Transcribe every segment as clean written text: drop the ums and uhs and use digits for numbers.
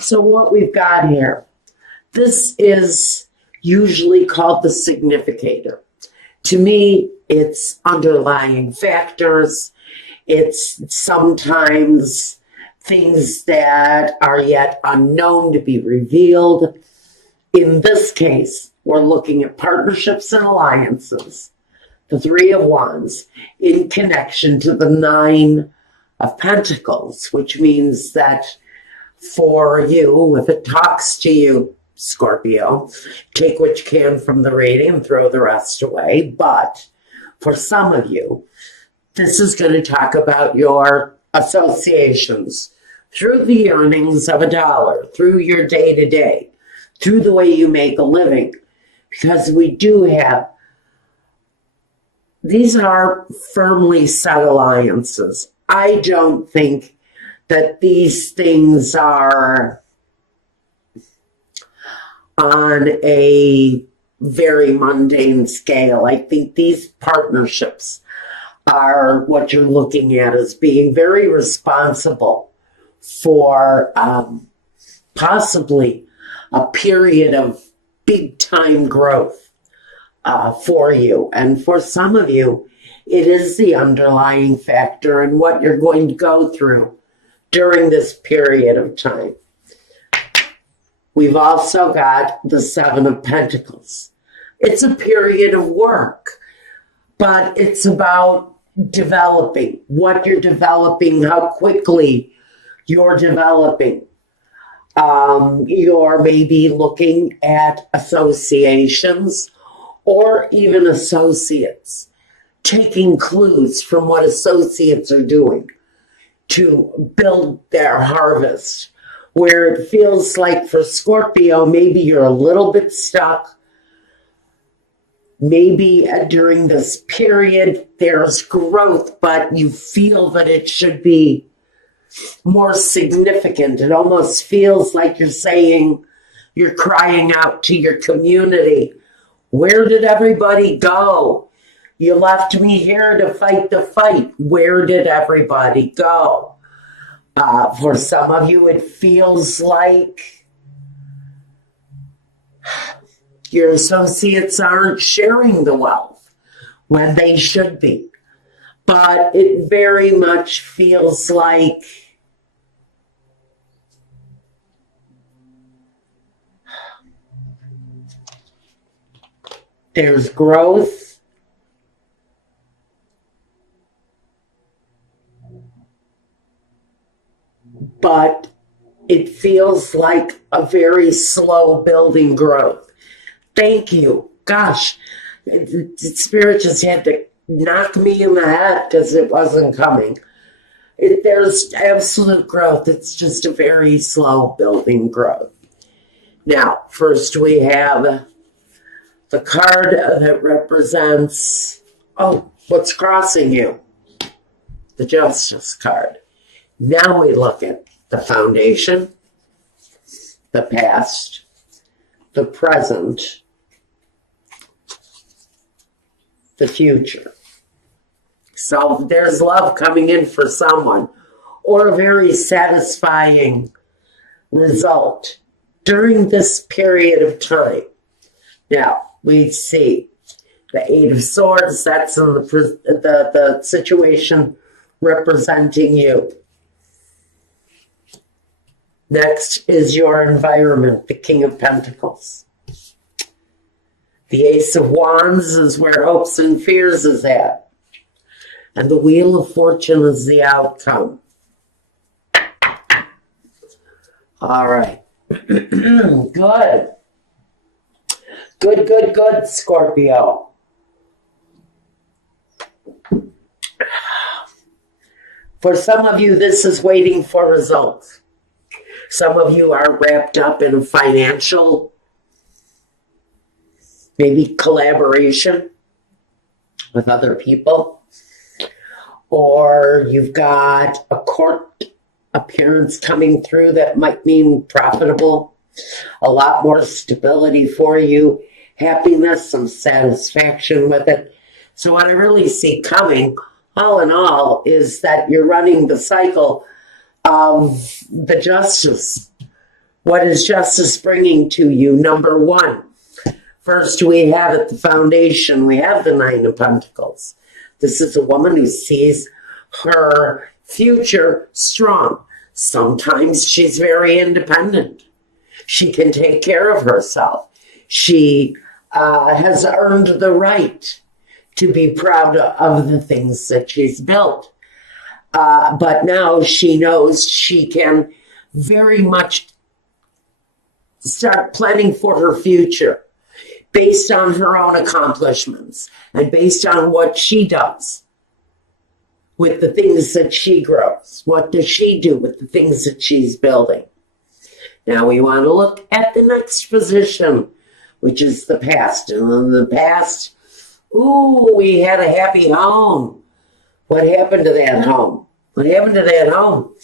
So what we've got here, this is usually called the significator. To me, it's underlying factors. It's sometimes things that are yet unknown to be revealed. In this case, we're looking at partnerships and alliances, the Three of Wands, in connection to the Nine of Pentacles, which means that for you, if it talks to you, Scorpio, take what you can from the reading and throw the rest away. But for some of you, this is going to talk about your associations through the earnings of a dollar, through your day-to-day, through the way you make a living. Because we do have, these are firmly set alliances. I don't think that these things are on a very mundane scale. I think these partnerships are what you're looking at as being very responsible for possibly a period of big time growth for you. And for some of you, it is the underlying factor in what you're going to go through during this period of time. We've also got the Seven of Pentacles. It's a period of work, but it's about developing, what you're developing, how quickly you're developing. You're maybe looking at associations or even associates, taking clues from what associates are doing to build their harvest, where it feels like for Scorpio, maybe you're a little bit stuck. Maybe during this period, there's growth, but you feel that it should be more significant. It almost feels like you're saying, you're crying out to your community. Where did everybody go? You left me here to fight the fight. Where did everybody go? For some of you, it feels like your associates aren't sharing the wealth when they should be. But it very much feels like there's growth. But it feels like a very slow building growth. Thank you. Gosh, Spirit just had to knock me in the head because it wasn't coming. There's absolute growth. It's just a very slow building growth. Now, first we have the card that represents, what's crossing you? The Justice card. Now we look at the foundation, the past, the present, the future. So there's love coming in for someone, or a very satisfying result during this period of time. Now, we see the Eight of Swords, that's in the situation representing you. Next is your environment, the King of Pentacles. The Ace of Wands is where hopes and fears is at. And the Wheel of Fortune is the outcome. All right. Good. Good, Scorpio. For some of you, this is waiting for results. Some of you are wrapped up in a financial, maybe collaboration with other people. Or you've got a court appearance coming through that might mean profitable, a lot more stability for you, happiness, some satisfaction with it. So what I really see coming, all in all, is that you're running the cycle of the Justice What is justice bringing to you? Number one, first we have at the foundation, we have the Nine of Pentacles. This is a woman who sees her future strong. Sometimes she's very independent. She can take care of herself. She has earned the right to be proud of the things that she's built. But now she knows she can very much start planning for her future based on her own accomplishments and based on what she does with the things that she grows. What does she do with the things that she's building? Now we want to look at the next position, which is the past. And in the past, we had a happy home. What happened to that home? What happened to that home?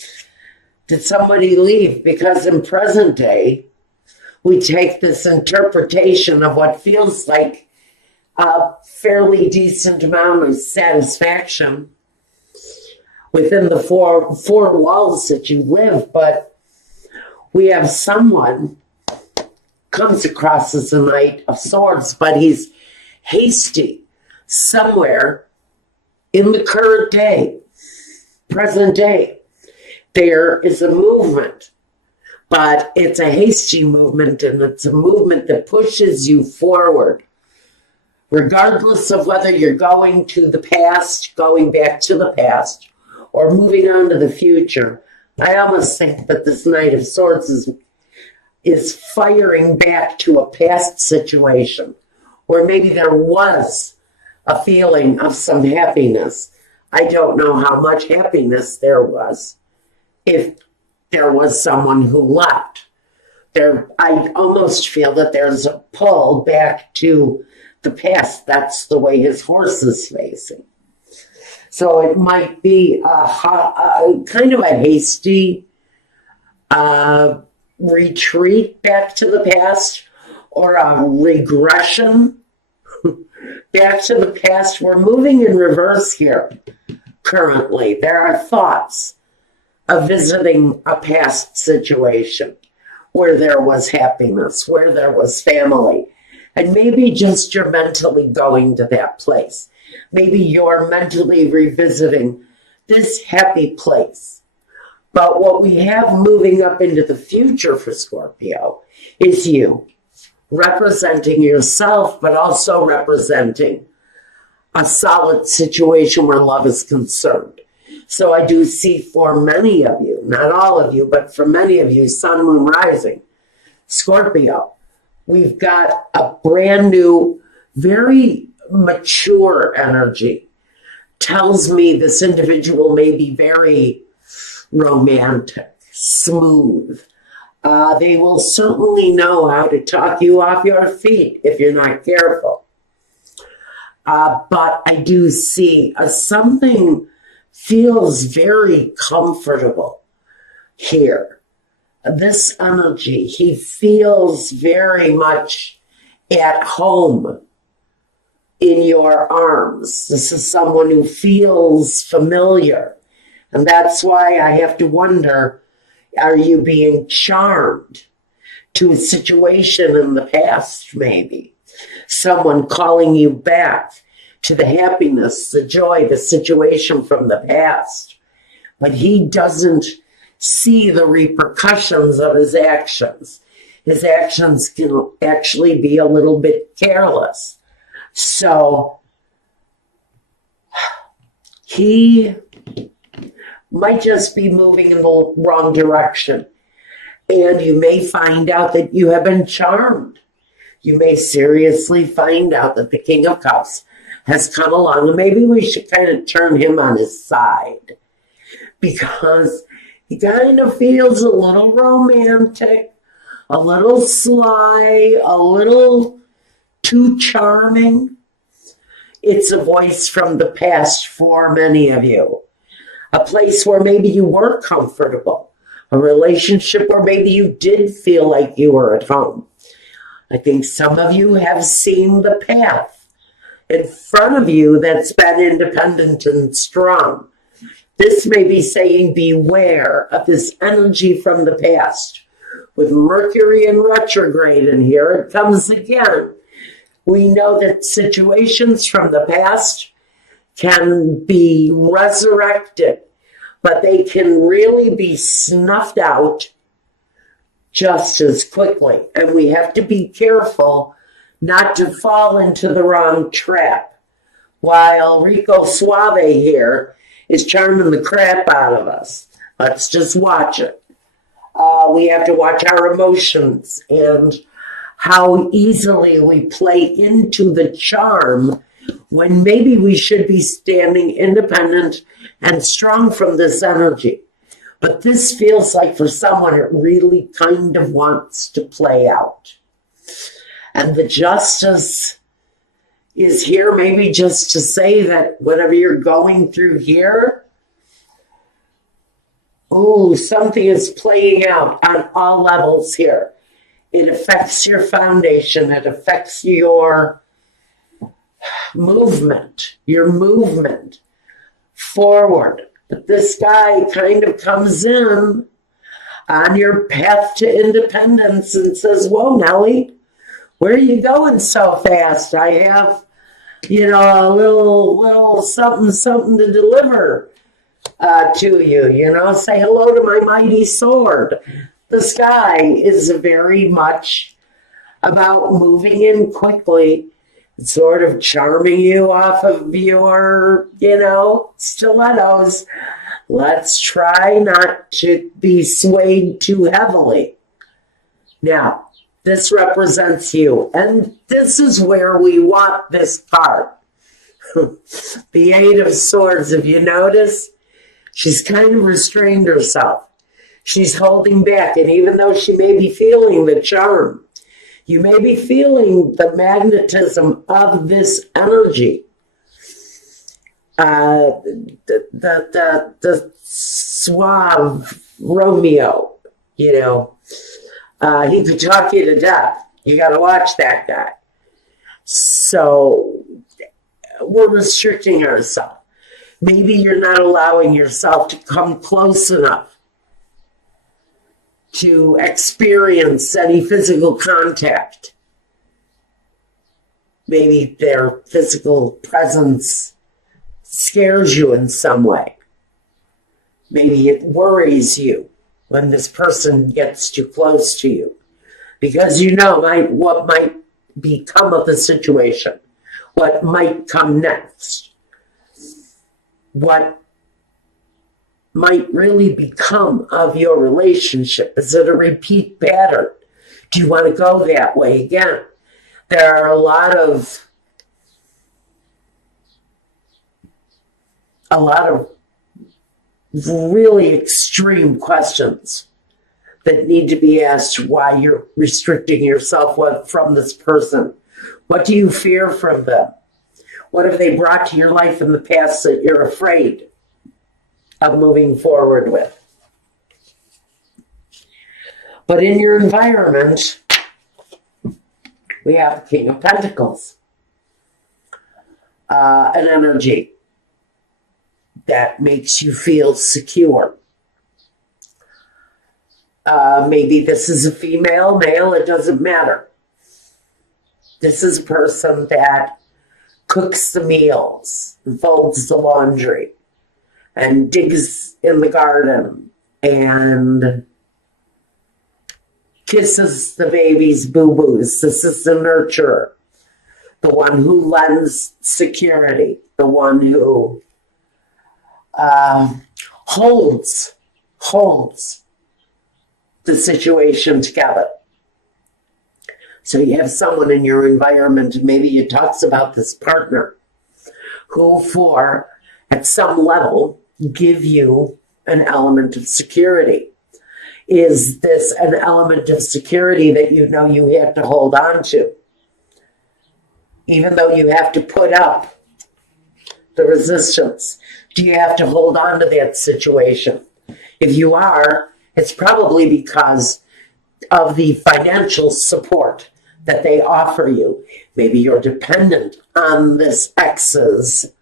Did somebody leave? Because in present day, we take this interpretation of what feels like a fairly decent amount of satisfaction within the four walls that you live, but we have someone comes across as a Knight of Swords, but he's hasty somewhere in the current day, present day. There is a movement, but it's a hasty movement, and it's a movement that pushes you forward. Regardless of whether you're going to the past, going back to the past, or moving on to the future, I almost think that this Knight of Swords is firing back to a past situation where maybe there was a feeling of some happiness. I don't know how much happiness there was if there was someone who left. I almost feel that there's a pull back to the past. That's the way his horse is facing. So it might be a kind of a hasty retreat back to the past, or a regression back to the past. We're moving in reverse here currently. There are thoughts of visiting a past situation where there was happiness, where there was family, and maybe just you're mentally going to that place. Maybe you're mentally revisiting this happy place. But what we have moving up into the future for Scorpio is you representing yourself, but also representing a solid situation where love is concerned. So I do see for many of you, not all of you, but for many of you, Sun, Moon, Rising, Scorpio, we've got a brand new, very mature energy. Tells me this individual may be very romantic, smooth. They will certainly know how to talk you off your feet if you're not careful. But I do see something feels very comfortable here. This energy, he feels very much at home in your arms. This is someone who feels familiar. And that's why I have to wonder, are you being charmed to a situation in the past, maybe? Someone calling you back to the happiness, the joy, the situation from the past. But he doesn't see the repercussions of his actions. His actions can actually be a little bit careless. So he might just be moving in the wrong direction. And you may find out that you have been charmed. You may seriously find out that the King of Cups has come along, and maybe we should kind of turn him on his side, because he kind of feels a little romantic, a little sly, a little too charming. It's a voice from the past for many of you. A place where maybe you were comfortable. A relationship where maybe you did feel like you were at home. I think some of you have seen the path in front of you that's been independent and strong. This may be saying beware of this energy from the past with Mercury in retrograde, and here it comes again. We know that situations from the past can be resurrected, but they can really be snuffed out just as quickly. And we have to be careful not to fall into the wrong trap. While Rico Suave here is charming the crap out of us. Let's just watch it. We have to watch our emotions and how easily we play into the charm when maybe we should be standing independent and strong from this energy. But this feels like for someone it really kind of wants to play out. And the justice is here maybe just to say that whatever you're going through here, something is playing out on all levels here. It affects your foundation. It affects your movement forward. But this guy kind of comes in on your path to independence and says, whoa, Nellie, where are you going so fast? I have, a little something to deliver to you, say hello to my mighty sword. The sky is very much about moving in quickly, sort of charming you off of your, stilettos. Let's try not to be swayed too heavily. Now, this represents you, and this is where we want this card. The Eight of Swords, if you notice, she's kind of restrained herself. She's holding back, and even though she may be feeling the charm, you may be feeling the magnetism of this energy. The suave Romeo, he could talk you to death. You got to watch that guy. So we're restricting ourselves. Maybe you're not allowing yourself to come close enough to experience any physical contact. Maybe their physical presence scares you in some way. Maybe it worries you when this person gets too close to you, because what might become of the situation, what might come next, what might really become of your relationship. Is it a repeat pattern? Do you want to go that way again? There are a lot of really extreme questions that need to be asked why you're restricting yourself from this person. What do you fear from them? What have they brought to your life in the past that you're afraid of moving forward with? But in your environment, we have the King of Pentacles, an energy that makes you feel secure. Maybe this is a female, male, it doesn't matter. This is a person that cooks the meals, and folds the laundry, and digs in the garden, and kisses the baby's boo-boos. This is the nurturer, the one who lends security, the one who holds the situation together. So you have someone in your environment, maybe it talks about this partner, who at some level, give you an element of security. Is this an element of security that you have to hold on to? Even though you have to put up the resistance, do you have to hold on to that situation? If you are, it's probably because of the financial support that they offer you. Maybe you're dependent on this ex's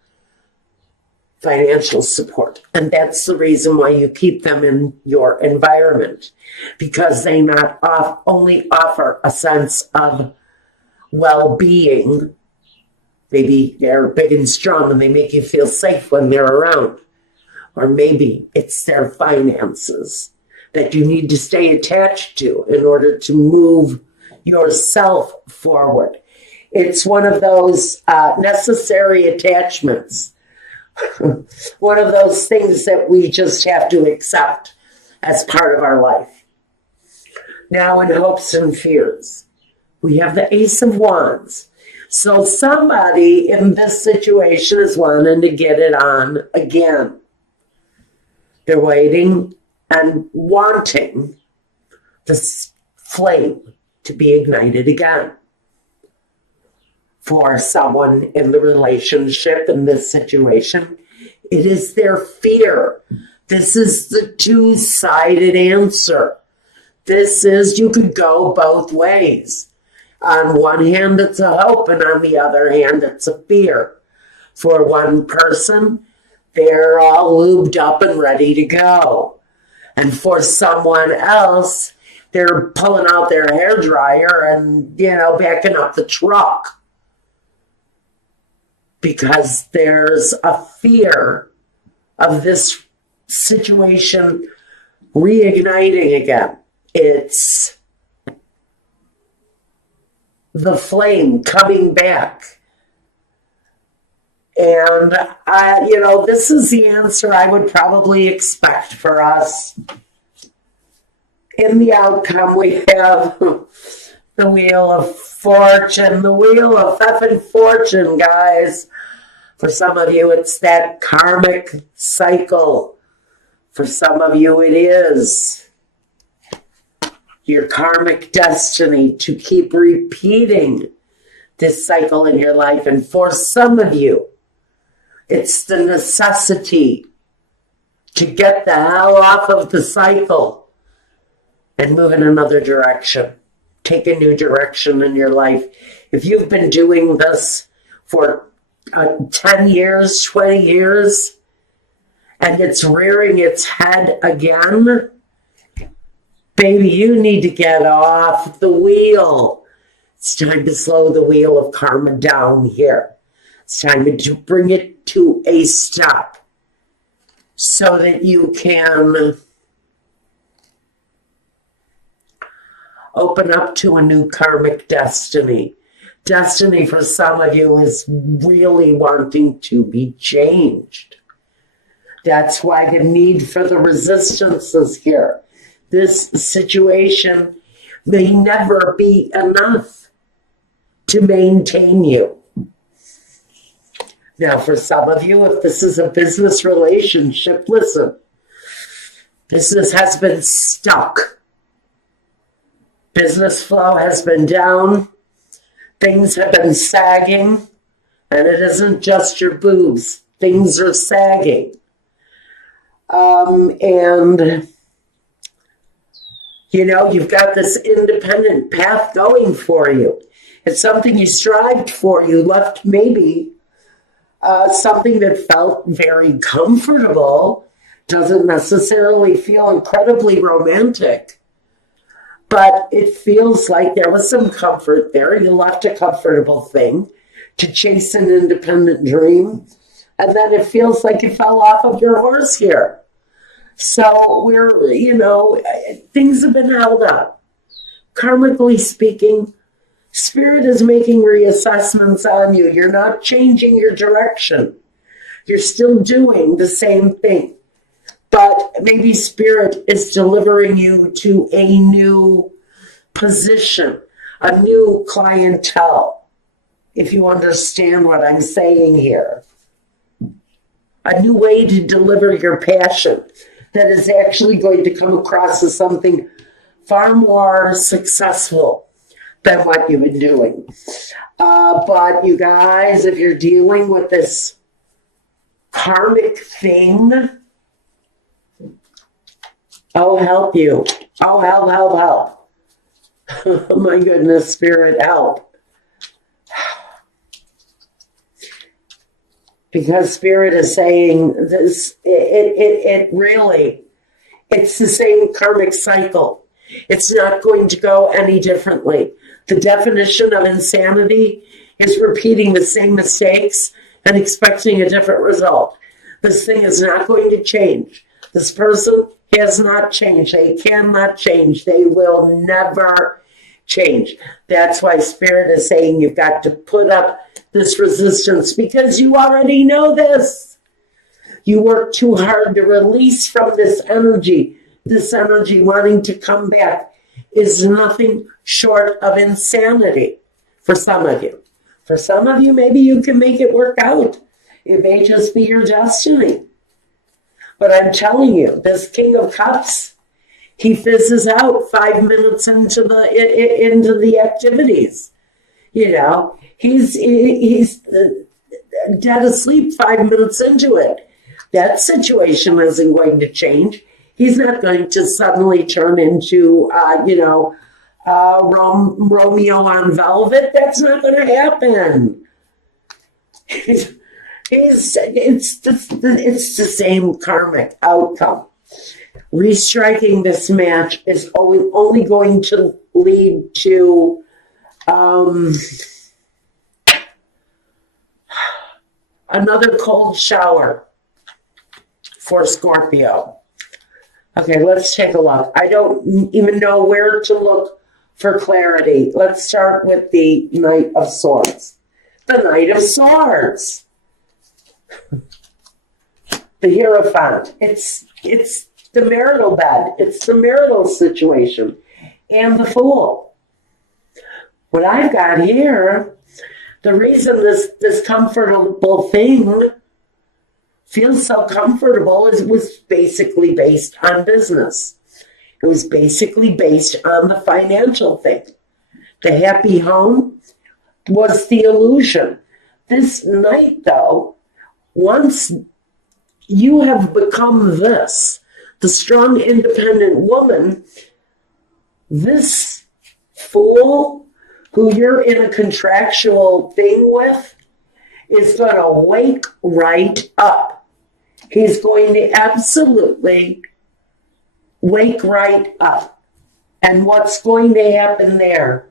financial support. And that's the reason why you keep them in your environment, because they not only offer a sense of well-being. Maybe they're big and strong and they make you feel safe when they're around. Or maybe it's their finances that you need to stay attached to in order to move yourself forward. It's one of those necessary attachments. One of those things that we just have to accept as part of our life. Now in hopes and fears, we have the Ace of Wands. So somebody in this situation is wanting to get it on again. They're waiting and wanting this flame to be ignited again. For someone in the relationship in this situation, it is their fear. This is the two-sided answer. This is, you could go both ways. On one hand, it's a hope, and on the other hand, it's a fear. For one person, they're all lubed up and ready to go. And for someone else, they're pulling out their hairdryer and, backing up the truck. Because there's a fear of this situation reigniting again. It's the flame coming back. And, this is the answer I would probably expect for us. In the outcome, we have the Wheel of Fortune, the Wheel of effing Fortune, guys. For some of you, it's that karmic cycle. For some of you, it is your karmic destiny to keep repeating this cycle in your life. And for some of you, it's the necessity to get the hell off of the cycle and move in another direction. Take a new direction in your life. If you've been doing this for 10 years, 20 years, and it's rearing its head again, baby, you need to get off the wheel. It's time to slow the wheel of karma down here. It's time to bring it to a stop so that you can open up to a new karmic destiny. Destiny for some of you is really wanting to be changed. That's why the need for the resistance is here. This situation may never be enough to maintain you. Now, for some of you, if this is a business relationship, listen, business has been stuck. Business flow has been down. Things have been sagging. And it isn't just your boobs. Things are sagging. You've got this independent path going for you. It's something you strived for. You left maybe something that felt very comfortable. Doesn't necessarily feel incredibly romantic. But it feels like there was some comfort there. You left a comfortable thing to chase an independent dream. And then it feels like you fell off of your horse here. So things have been held up. Karmically speaking, Spirit is making reassessments on you. You're not changing your direction. You're still doing the same thing. But maybe Spirit is delivering you to a new position, a new clientele, if you understand what I'm saying here. A new way to deliver your passion that is actually going to come across as something far more successful than what you've been doing. But you guys, if you're dealing with this karmic thing, oh, help you. Oh, help. Oh, my goodness, Spirit, help. Because Spirit is saying this, it really, it's the same karmic cycle. It's not going to go any differently. The definition of insanity is repeating the same mistakes and expecting a different result. This thing is not going to change. This person has not changed. They cannot change. They will never change. That's why Spirit is saying you've got to put up this resistance, because you already know this. You work too hard to release from this energy. This energy wanting to come back is nothing short of insanity for some of you. For some of you, maybe you can make it work out. It may just be your destiny. But I'm telling you, this King of Cups, he fizzes out 5 minutes into the activities. You know, he's dead asleep 5 minutes into it. That situation isn't going to change. He's not going to suddenly turn into, Romeo on Velvet. That's not going to happen. It's the same karmic outcome. Restriking this match is only going to lead to another cold shower for Scorpio. Okay, let's take a look. I don't even know where to look for clarity. Let's start with the Knight of Swords. The Knight of Swords. The Hierophant. It's the marital bed. It's the marital situation. And the Fool. What I've got here, the reason this comfortable thing feels so comfortable was basically based on business. It was basically based on the financial thing. The happy home was the illusion. This Knight, though, once you have become this, the strong, independent woman, this Fool who you're in a contractual thing with is going to wake right up. He's going to absolutely wake right up. And what's going to happen there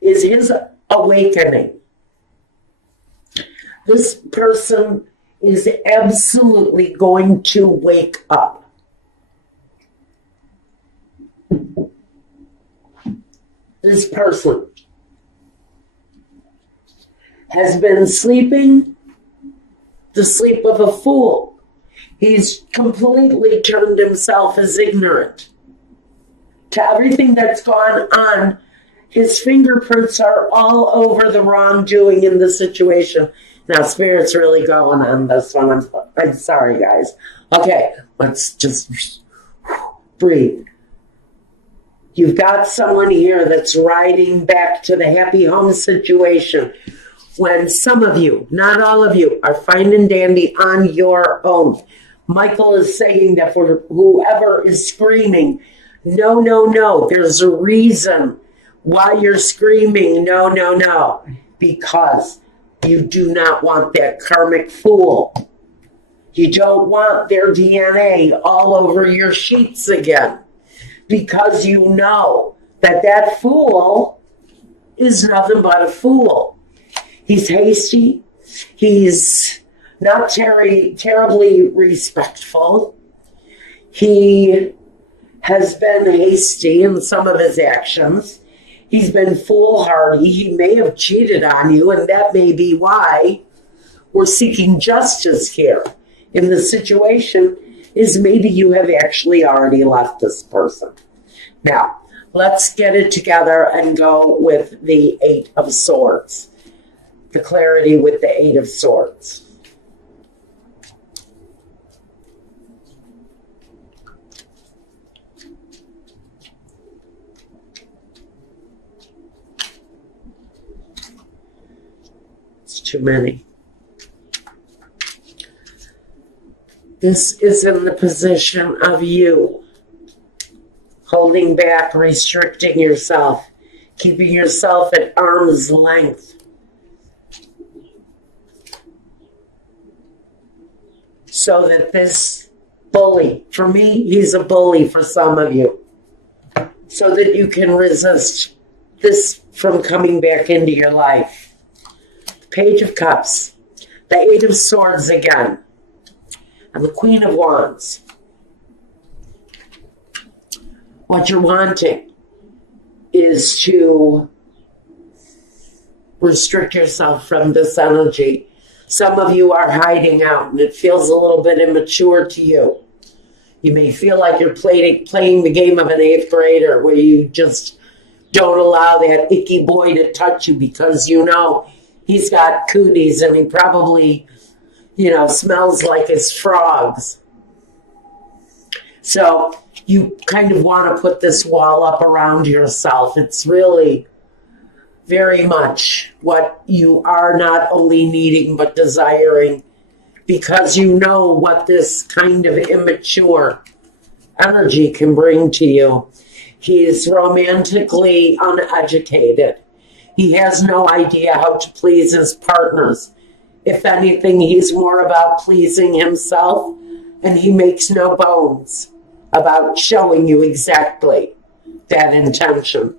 is his awakening. This person is absolutely going to wake up. This person has been sleeping the sleep of a fool. He's completely turned himself as ignorant to everything that's gone on. His fingerprints are all over the wrongdoing in the situation. Now, Spirit's really going on this one. I'm sorry, guys. Okay, let's just breathe. You've got someone here that's riding back to the happy home situation when some of you, not all of you, are fine and dandy on your own. Michael is saying that for whoever is screaming, no, no, no, there's a reason why you're screaming, no, no, no, because you do not want that karmic fool. You don't want their DNA all over your sheets again, because you know that that fool is nothing but a fool. He's hasty. He's not terribly respectful. He has been hasty in some of his actions. He's been foolhardy. He may have cheated on you, and that may be why we're seeking justice here. In the situation is maybe you have actually already left this person. Now, let's get it together and go with the Eight of Swords. The clarity with the Eight of Swords. It's too many. This is in the position of you holding back, restricting yourself, keeping yourself at arm's length. so that this bully, for me, he's a bully for some of you, so that you can resist this from coming back into your life. Page of Cups, the Eight of Swords again, and the Queen of Wands. What you're wanting is to restrict yourself from this energy. Some of you are hiding out, and it feels a little bit immature to you. You may feel like you're playing the game of an 8th grader, where you just don't allow that icky boy to touch you because you know he's got cooties and he probably, smells like his frogs. So you kind of want to put this wall up around yourself. It's really very much what you are not only needing but desiring, because you know what this kind of immature energy can bring to you. He is romantically uneducated. He has no idea how to please his partners. If anything, he's more about pleasing himself, and he makes no bones about showing you exactly that intention.